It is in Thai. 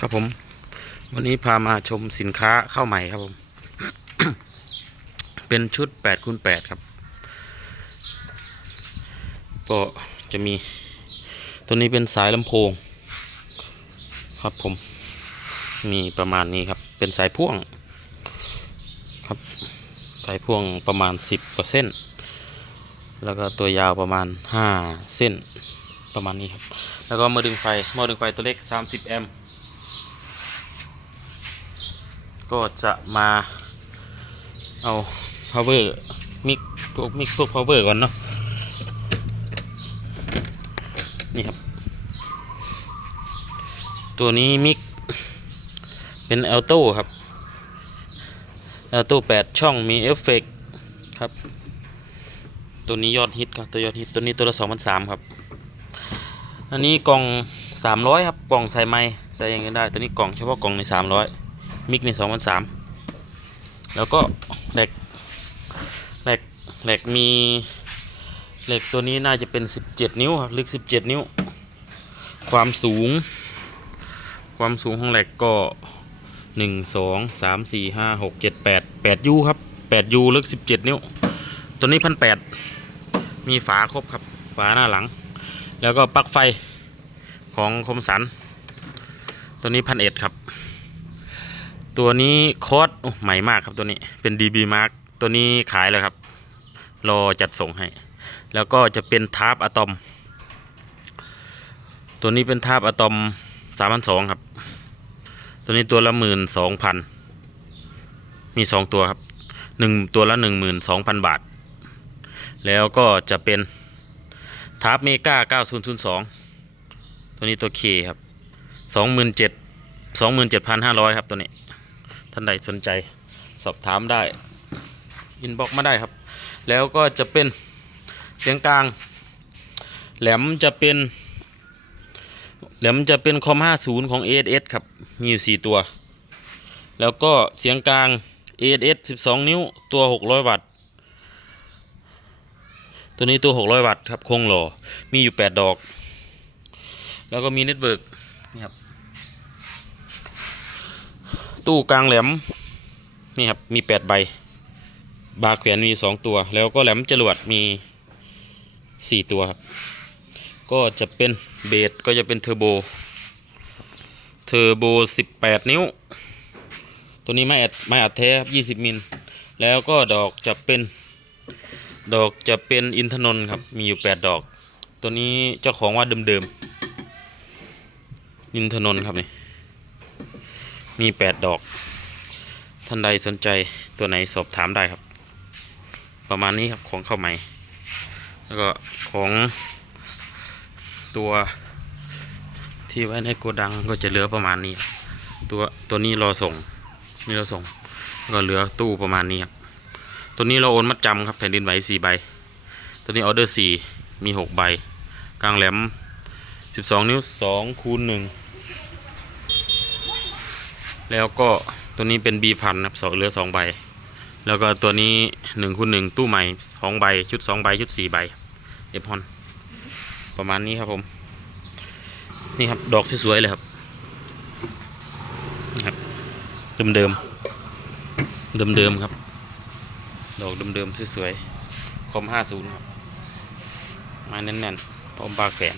ครับผม วันนี้พามาชมสินค้าเข้าใหม่ครับผม เป็นชุด8คูณ8ครับ ก็จะมี ตัวนี้เป็นสายลำโพง ครับผม มีประมาณนี้ครับ เป็นสายพ่วง ครับ สายพ่วงประมาณ 10 กว่าเส้น แล้วก็ตัวยาวประมาณ 5 เส้นประมาณนี้ครับ แล้วก็มาดึงไฟม้อดึงไฟตัวเล็ก 30 แอมป์ ก็จะมาเอา power มิกพวกมิกพวก power ก่อนเนาะนี่ครับ ตัวนี้มิกเป็น alto ครับ alto 8ช่องมีเอฟเฟกต์ครับ ตัวนี้ยอดฮิตครับตัวยอดฮิตตัวนี้ตัวละ2,003ครับ อันนี้กล่อง300ครับ กล่องใส่ไม้ใส่ยังไงได้ ตัวนี้กล่องเฉพาะกล่องใน300มิ มิกใน2,003แล้วก็เหล็กเหล็กเหล็กมีเหล็กตัวนี้น่าจะเป็น 17 นิ้วครับลึก 17 นิ้ว ความสูง ความสูงของเหล็กก็ 1 2 3 4 5 6 7 8 8ยูครับ8ยูลึก 17 นิ้ว ตัวนี้พันแปดมีฝาครบครับฝาหน้าหลัง แล้วก็ปลั๊กไฟของคมสัน ตัวนี้พันเอ็ดครับ ตัวนี้คอสโอ้ใหม่มากครับตัวนี้เป็น DB Mark ตัวนี้ขายแล้วครับ รอจัดส่งให้ แล้วก็จะเป็นทาร์ปอะตอม ตัวนี้เป็นทาร์ปอะตอมสามพันสองครับ ตัวนี้ตัวละหมื่นสองพันมีสองตัวครับหนึ่งตัวละหนึ่งหมื่นสองพันบาท แล้วก็จะเป็นทาร์ปเมกาเก้าศูนย์ศูนย์สองตัวนี้ตัวเคครับสองหมื่นเจ็ดสองหมื่นเจ็ดพันห้าร้อยครับตัวนี้ ท่านใดสนใจสอบถามได้อินบ็อกมาได้ครับ แล้วก็จะเป็นเสียงกลาง แหลมจะเป็นแหลมจะเป็นคอม 50 ของ ASS ครับ มีอยู่ 4 ตัว แล้วก็เสียงกลาง ASS 12 นิ้วตัว 600 วัตต์ ตัวนี้ตัว 600 วัตต์ครับ คงหล่อ มีอยู่ 8 ดอก แล้วก็มีเน็ตเวิร์กนี่ครับ ตู้กลางแหลม นี่ครับ มี8ใบ บาแขวนมี2ตัว แล้วก็แหลมจรวดมี4ตัวครับ ก็จะเป็นเบสก็จะเป็นเทอร์โบ เทอร์โบ18นิ้ว ตัวนี้ไม่อัดไม่อัดแท้ครับ20มิล แล้วก็ดอกจะเป็น ดอกจะเป็นอินทนนท์ครับ มีอยู่8ดอก ตัวนี้เจ้าของว่าเดิมๆ อินทนนท์ครับนี่ มี 8 ดอก ท่านใดสนใจตัวไหนสอบถามได้ครับ ประมาณนี้ครับของเข้าใหม่ แล้วก็ของตัวที่ไว้ในโกดังก็จะเหลือประมาณนี้ ตัวตัวนี้รอส่งนี่เราส่ง ก็เหลือตู้ประมาณนี้ครับ ตัวนี้เราโอนมัดจำครับแผ่นดินไหวสี่ใบ ตัวนี้ออเดอร์สี่มีหกใบ กลางแหลมสิบสองนิ้วสองคูณหนึ่ง แล้วก็ตัวนี้เป็น B พันครับสองเหลือสองใบ แล้วก็ตัวนี้หนึ่งคูณหนึ่งตู้ใหม่สองใบ ชุดสองใบ ชุดสี่ใบเอฟฮอนประมาณนี้ครับผม นี่ครับ ดอกสวยๆเลยครับครับเดิมๆเดิมๆครับ ดอกเดิมๆสวยๆคอมห้าศูนย์ครับ มาแน่นๆพร้อมปากแขน